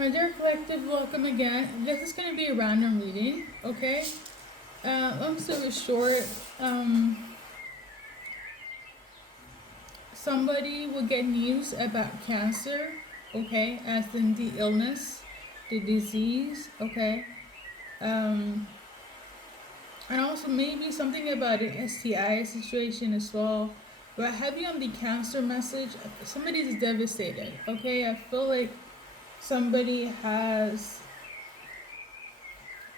My dear collective, welcome again. This is going to be a random reading, okay? Long story short, somebody will get news about cancer, okay, as in the illness, the disease, okay? Um, and also maybe something about an STI situation as well. But heavy on the cancer message, somebody's devastated, okay? I feel like somebody has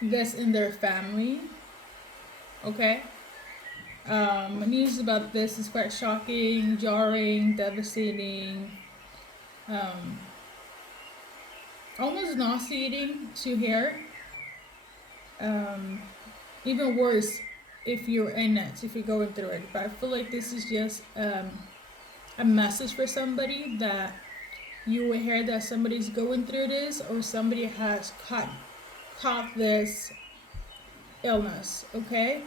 this in their family, okay? News about this is quite shocking, jarring, devastating, um, almost nauseating to hear. Um, Even worse if you're in it, if you're going through it. But I feel like this is just a message for somebody that you will hear that somebody's going through this or somebody has caught this illness. Okay,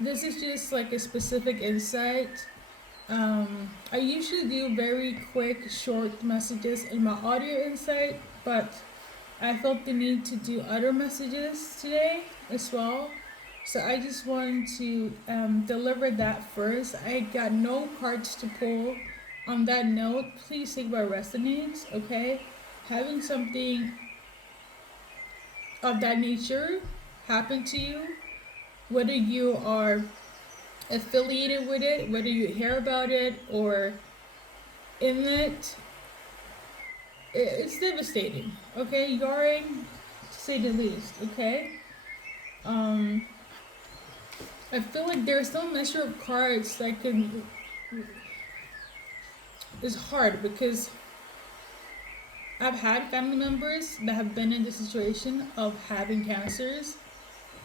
this is just like a specific insight. I usually do very quick, short messages in my audio insight, but I felt the need to do other messages today as well. So I just wanted to deliver that first. I got no cards to pull. On that note, please take what resonates, okay? Having something of that nature happen to you, whether you are affiliated with it, whether you hear about it or in it, it's devastating. Okay, jarring to say the least. Okay, um, I feel like there's no measure of cards that can. It's hard because I've had family members that have been in the situation of having cancers.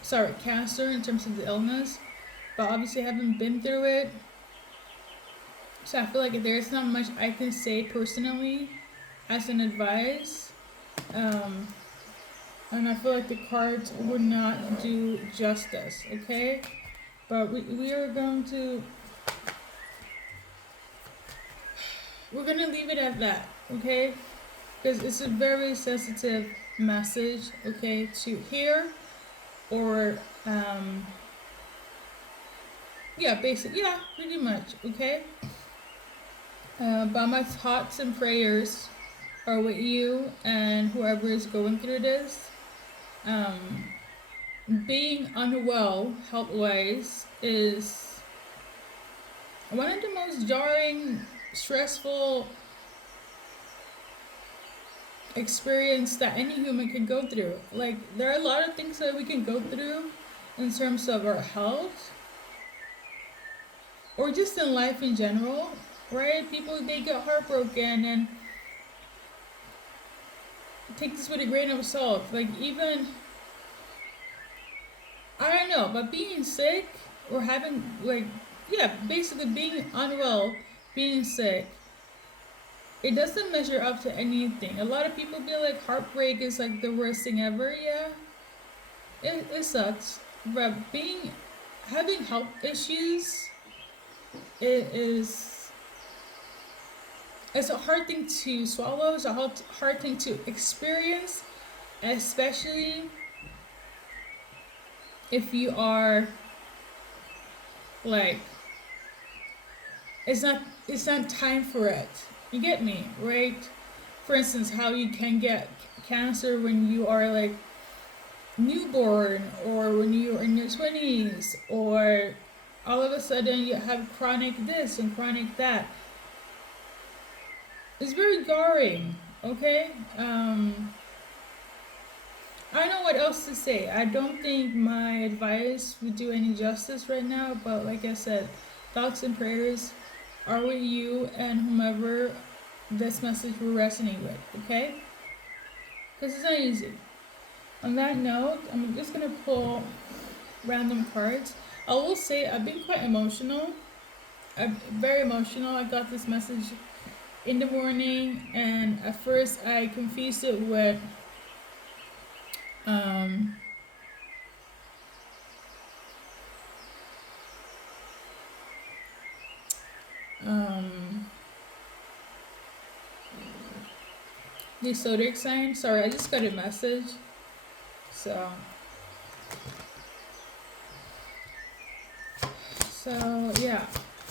Sorry, cancer in terms of the illness, but obviously haven't been through it. So I feel like there's not much I can say personally as an advice. Um, and I feel like the cards would not do justice, okay? But we are going to, we're going to leave it at that, okay? Because it's a very sensitive message, okay, to hear or, yeah, pretty much, okay? But my thoughts and prayers are with you and whoever is going through this. Um, Being unwell health wise is one of the most jarring, stressful experience that any human can go through. Like there are a lot of things that we can go through in terms of our health or just in life in general, right? People they get heartbroken and take this with a grain of salt. Like even I don't know, but being sick or having like yeah, basically being unwell, being sick, it doesn't measure up to anything. A lot of people feel like heartbreak is like the worst thing ever. Yeah, it sucks. But having health issues, it is it's a hard thing to swallow. It's a hard thing to experience, especially if you are like it's not time for it. You get me, right? For instance, how you can get cancer when you are like newborn or when you're in your 20s or all of a sudden you have chronic this and chronic that. It's very jarring, okay? I don't know what else to say. I don't think my advice would do any justice right now, but like I said, thoughts and prayers are with you and whomever this message will resonate with, okay? Because it's not easy. On that note, I'm just gonna pull random cards. I will say I've been quite emotional. I'm very emotional. I got this message in the morning, and at first I confused it with um, um, the zodiac sign. Sorry, I just got a message. So, yeah.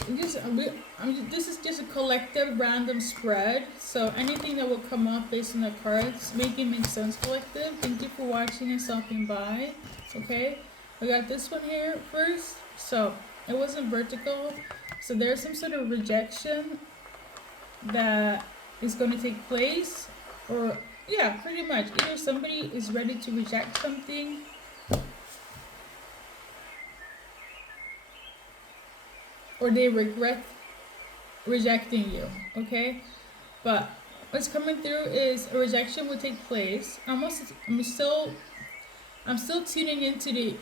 This is just a collective random spread. So anything that will come up based on the cards, make it make sense, collective. Thank you for watching and stopping by. Okay, I got this one here first. So it wasn't vertical. So there's some sort of rejection that is going to take place, or yeah, pretty much either somebody is ready to reject something, or they regret rejecting you. Okay, but what's coming through is a rejection will take place. I'm still tuning into the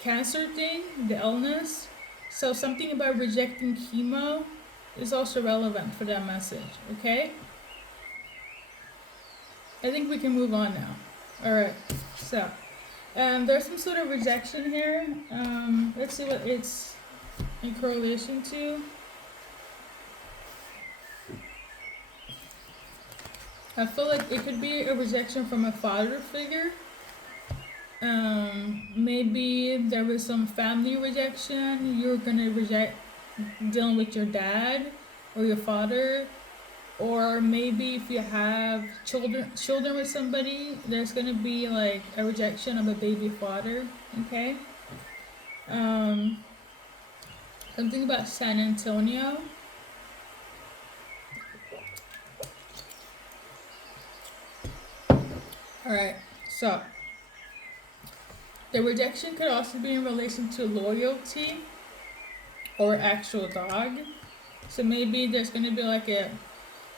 cancer thing, the illness. So something about rejecting chemo is also relevant for that message. Okay, I think we can move on now. All right, so there's some sort of rejection here. Let's see what it's in correlation to. I feel like it could be a rejection from a father figure. Maybe there was some family rejection. You're gonna reject dealing with your dad or your father, or maybe if you have children with somebody, there's gonna be like a rejection of a baby father. Okay. Something about San Antonio. All right, so the rejection could also be in relation to loyalty or actual dog. So maybe there's going to be like a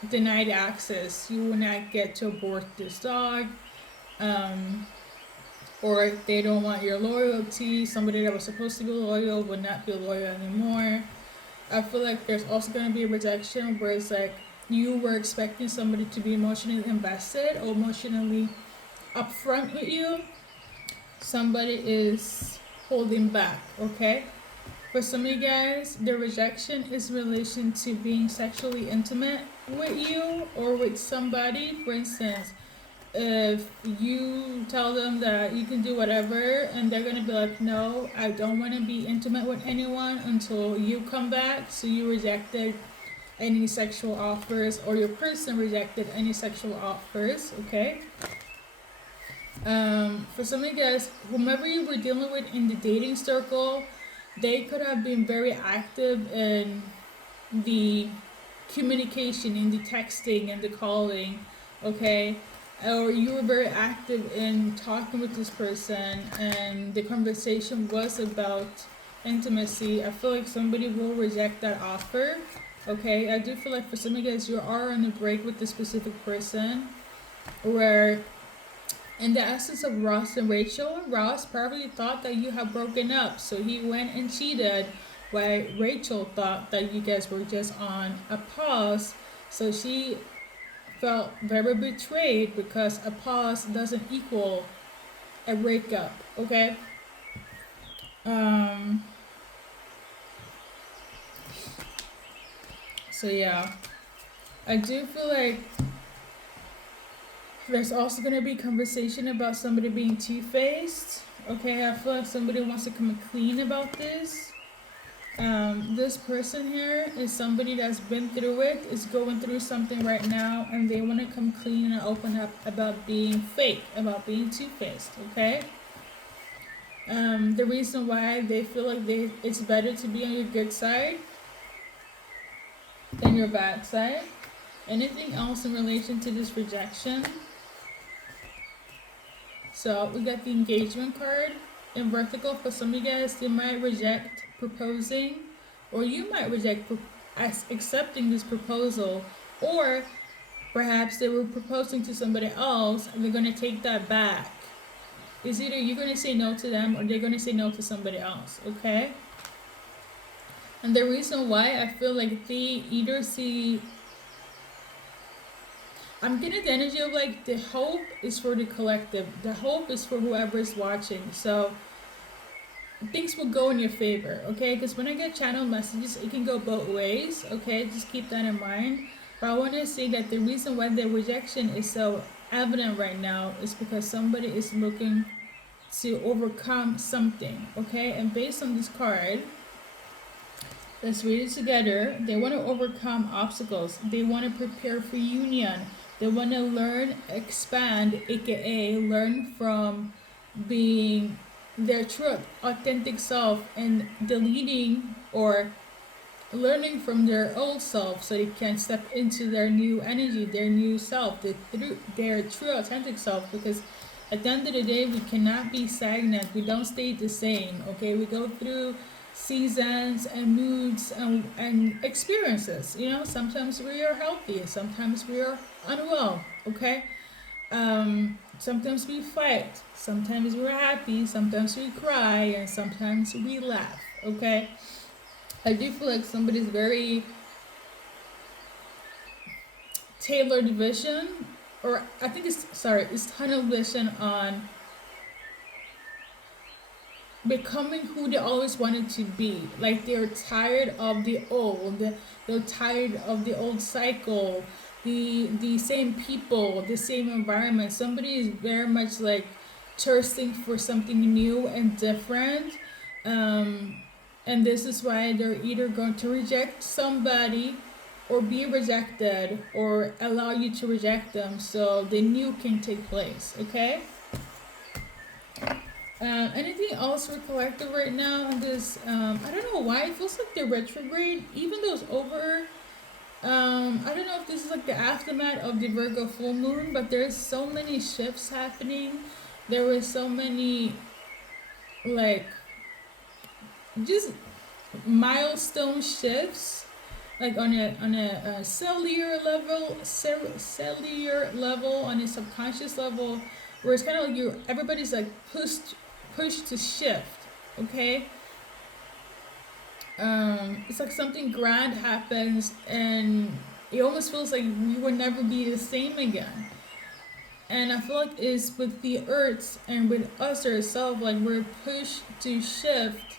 denied access. You will not get to abort this dog. Or they don't want your loyalty. Somebody that was supposed to be loyal would not be loyal anymore. I feel like there's also going to be a rejection where it's like you were expecting somebody to be emotionally invested or emotionally upfront with you. Somebody is holding back. Okay, for some of you guys, the rejection is in relation to being sexually intimate with you or with somebody. For instance, if you tell them that you can do whatever and they're gonna be like, no, I don't want to be intimate with anyone until you come back. So you rejected any sexual offers, or your person rejected any sexual offers. Okay. For some of you guys, whomever you were dealing with in the dating circle, they could have been very active in the communication, in the texting and the calling. Okay, or you were very active in talking with this person and the conversation was about intimacy. I feel like somebody will reject that offer. Okay, I do feel like for some of you guys, you are on a break with this specific person, where in the essence of Ross and Rachel, Ross probably thought that you had broken up, so he went and cheated, while Rachel thought that you guys were just on a pause. So she felt very betrayed because a pause doesn't equal a breakup. Okay. So yeah, I do feel like there's also going to be conversation about somebody being two-faced. Okay, I feel like somebody wants to come clean about this. This person here is somebody that's been through it, is going through something right now, and they want to come clean and open up about being fake, about being two-faced. Okay. The reason why they feel like it's better to be on your good side than your bad side. Anything else in relation to this rejection? So we got the engagement card in vertical. For some of you guys, they might reject proposing, or you might reject accepting this proposal, or perhaps they were proposing to somebody else and they're going to take that back. It's either you're going to say no to them or they're going to say no to somebody else. Okay. And the reason why I feel like they either see, I'm getting the energy of like the hope is for the collective. The hope is for whoever is watching. So things will go in your favor, okay? Because when I get channel messages, it can go both ways, okay? Just keep that in mind. But I want to say that the reason why the rejection is so evident right now is because somebody is looking to overcome something, okay? And based on this card, let's read it together. They want to overcome obstacles. They want to prepare for union. They want to learn, expand, aka learn from being their true, authentic self and deleting or learning from their old self so they can step into their new energy, their new self, their true, authentic self. Because at the end of the day, we cannot be stagnant. We don't stay the same, okay? We go through seasons and moods and experiences. You know, sometimes we are healthy, sometimes we are unwell, okay? Sometimes we fight, sometimes we're happy, sometimes we cry, and sometimes we laugh, okay? I do feel like somebody's very tailored vision, or I think it's tunnel vision on becoming who they always wanted to be. Like they're tired of the old, they're tired of the old cycle, the same people, the same environment. Somebody is very much like thirsting for something new and different. And this is why they're either going to reject somebody or be rejected or allow you to reject them so the new can take place, okay? Anything else for collective right now? And this, I don't know why it feels like the retrograde, even though it's over. I don't know if this is like the aftermath of the Virgo full moon, but there's so many shifts happening. There were so many, like, just milestone shifts, like on a cellular level, on a subconscious level, where it's kind of like everybody's like pushed to shift, okay? It's like something grand happens and it almost feels like we will never be the same again. And I feel like it's with the earth and with us ourselves, like we're pushed to shift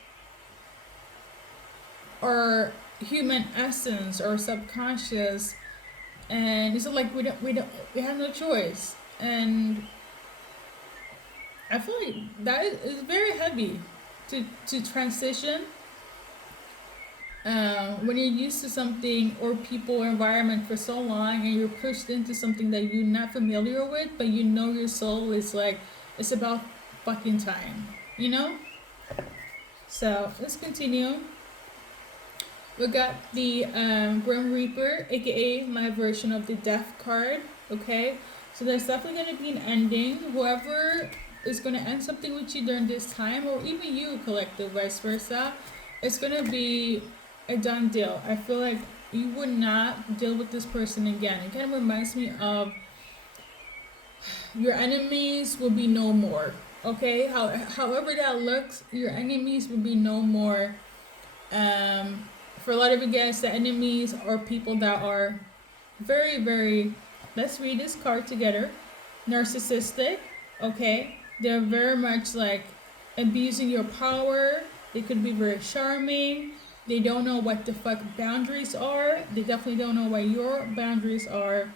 our human essence, our subconscious, and it's like we have no choice. And I feel like that is very heavy to transition. When you're used to something or people or environment for so long and you're pushed into something that you're not familiar with, but you know your soul is like, it's about fucking time, you know? So let's continue. We got the Grim Reaper, aka my version of the Death card, okay? So there's definitely going to be an ending. Whoever is going to end something with you during this time, or even you, collective, vice versa, it's going to be a done deal. I feel like you would not deal with this person again. It kind of reminds me of your enemies will be no more, okay? However that looks, your enemies will be no more. For a lot of you guys, the enemies are people that are very, very, let's read this card together, narcissistic, okay? They're very much like abusing your power. They could be very charming. They don't know what the fuck boundaries are. They definitely don't know what your boundaries are.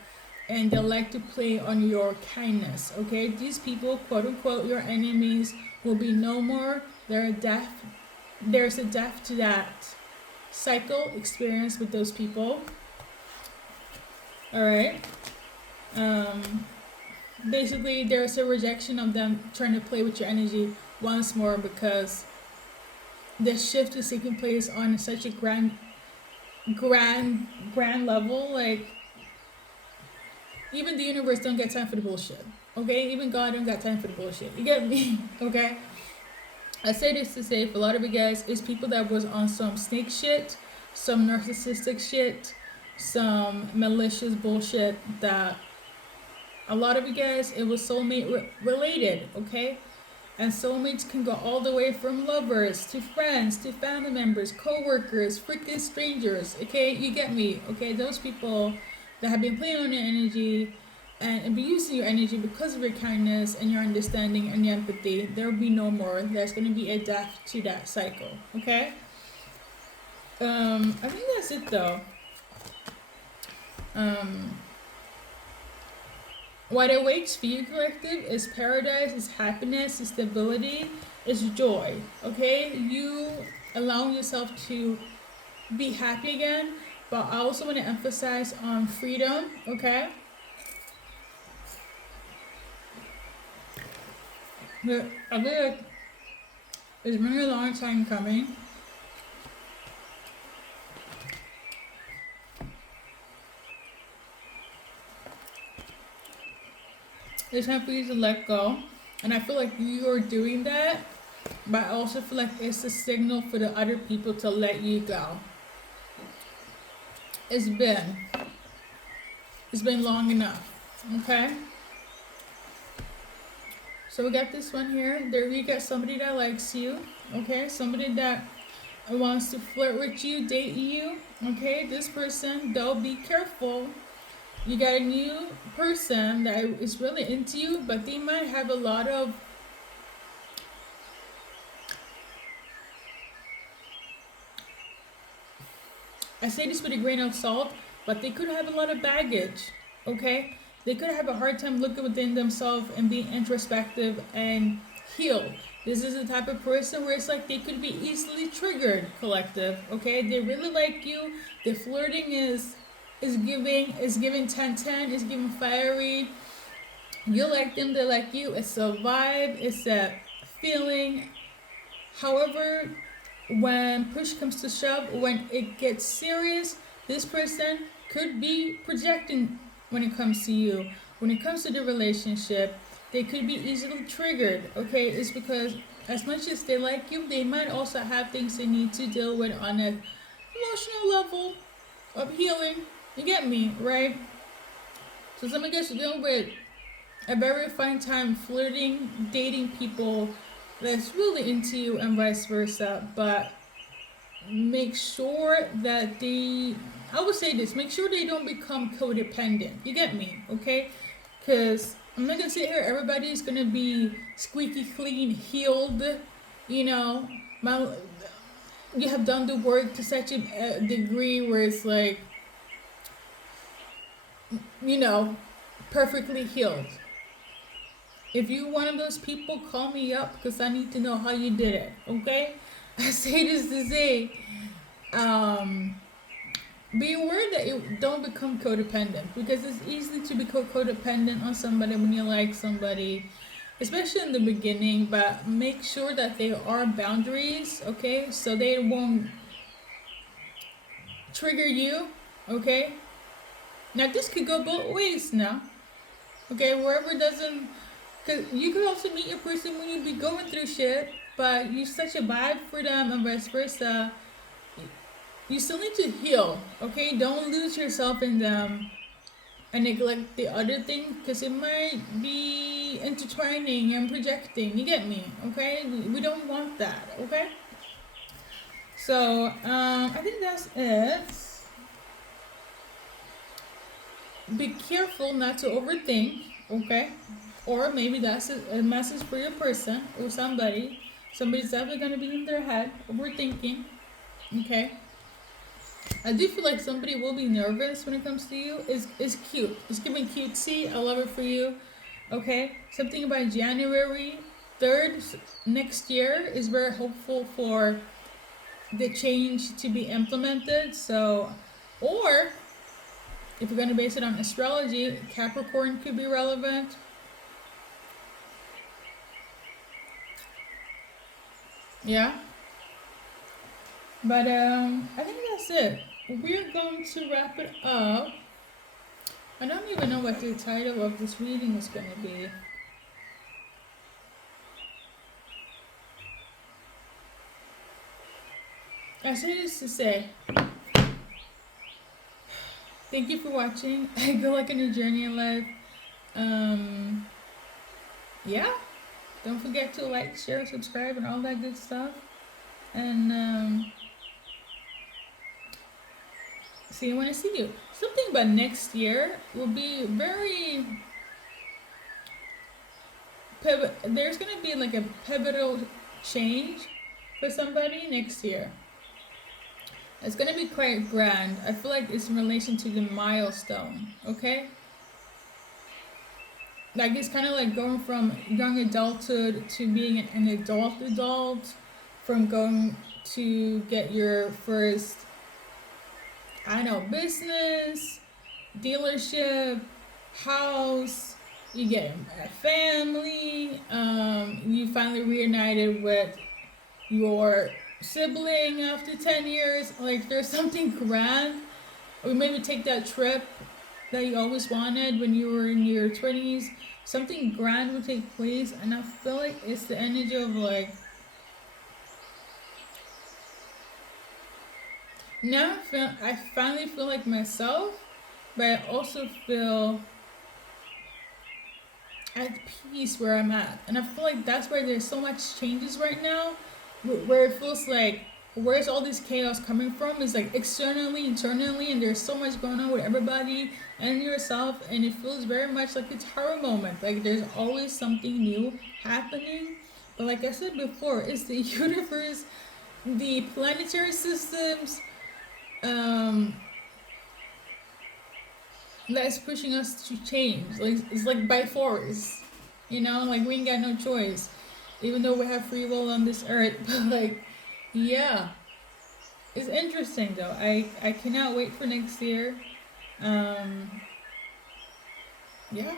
And they like to play on your kindness, okay? These people, quote unquote, your enemies, will be no more. There's a death to that cycle experience with those people. All right. Basically, there's a rejection of them trying to play with your energy once more because the shift is taking place on such a grand level. Like, even the universe don't get time for the bullshit, okay? Even God don't got time for the bullshit. You get me? Okay? I say this to say, for a lot of you guys, it's people that was on some snake shit, some narcissistic shit, some malicious bullshit that a lot of you guys, it was soulmate related, okay? And soulmates can go all the way from lovers to friends to family members, co-workers, freaking strangers, okay? You get me, okay? Those people that have been playing on your energy and abusing your energy because of your kindness and your understanding and your empathy, there will be no more. There's going to be a death to that cycle, okay? I think that's it though. Um, what awaits for you, collective, is paradise, is happiness, is stability, is joy. Okay, you allowing yourself to be happy again, but I also want to emphasize on freedom. Okay, I feel like it's been a long time coming. It's time for you to let go, and I feel like you're doing that, but I also feel like it's a signal for the other people to let you go. It's been it's been long enough. Okay, so we got this one here. There you got somebody that likes you. Okay, somebody that wants to flirt with you, date you. Okay, this person, though, be careful. You got a new person that is really into you, but they might have a lot of, I say this with a grain of salt, but they could have a lot of baggage. Okay, they could have a hard time looking within themselves and being introspective and heal. This is the type of person where it's like they could be easily triggered, collective. Okay, they really like you. The flirting is giving 10-10, is giving fiery. You like them, they like you. It's a vibe, it's a feeling. However, when push comes to shove, when it gets serious, this person could be projecting when it comes to you. When it comes to the relationship, they could be easily triggered. Okay, it's because as much as they like you, they might also have things they need to deal with on an emotional level of healing. You get me, right? So some of you guys are dealing with a very fine time flirting, dating people that's really into you and vice versa. But make sure that I would say this, make sure they don't become codependent. You get me, okay? Because I'm not gonna sit here, everybody's gonna be squeaky clean, healed, you know. You have done the work to such a degree where it's like, you know, perfectly healed. If you're one of those people, call me up because I need to know how you did it, okay? I say this to say, be aware that you don't become codependent, because it's easy to become codependent on somebody when you like somebody, especially in the beginning. But make sure that there are boundaries, okay? So they won't trigger you, okay? Now, this could go both ways now, okay? Wherever it doesn't. Because you could also meet your person when you be going through shit, but you such a vibe for them and vice versa. You still need to heal, okay? Don't lose yourself in them and neglect the other thing, because it might be intertwining and projecting. You get me, okay? We don't want that, okay? So, I think that's it. Be careful not to overthink, okay? Or maybe that's a message for your person or somebody. Somebody's definitely going to be in their head overthinking, okay? I do feel like somebody will be nervous when it comes to you. It's cute. It's giving cutesy. I love it for you, okay? Something about January 3rd next year is very hopeful for the change to be implemented. So, or if we're going to base it on astrology, Capricorn could be relevant. Yeah. But I think that's it. We're going to wrap it up. I don't even know what the title of this reading is going to be. I say this to say, thank you for watching. Good luck in your journey in life. Yeah. Don't forget to like, share, subscribe, and all that good stuff. And see you when I see you. Something about next year will be very there's gonna be like a pivotal change for somebody next year. It's gonna be quite grand. I feel like it's in relation to the milestone, okay? Like it's kind of like going from young adulthood to being an adult, from going to get your first, I don't know, business, dealership, house, you get a family, you finally reunited with your sibling after 10 years. Like there's something grand. Or maybe take that trip that you always wanted when you were in your 20s. Something grand would take place, and I feel like it's the energy of like, now I finally feel like myself, but I also feel at peace where I'm at. And I feel like that's why there's so much changes right now, where it feels like, where's all this chaos coming from is like externally, internally, and there's so much going on with everybody and yourself, and it feels very much like a terror moment. Like there's always something new happening. But like I said before, it's the universe, the planetary systems, um, that's pushing us to change. Like it's like by force, you know. Like we ain't got no choice, even though we have free will on this earth. But like, yeah, it's interesting though. I cannot wait for next year. Um, yeah.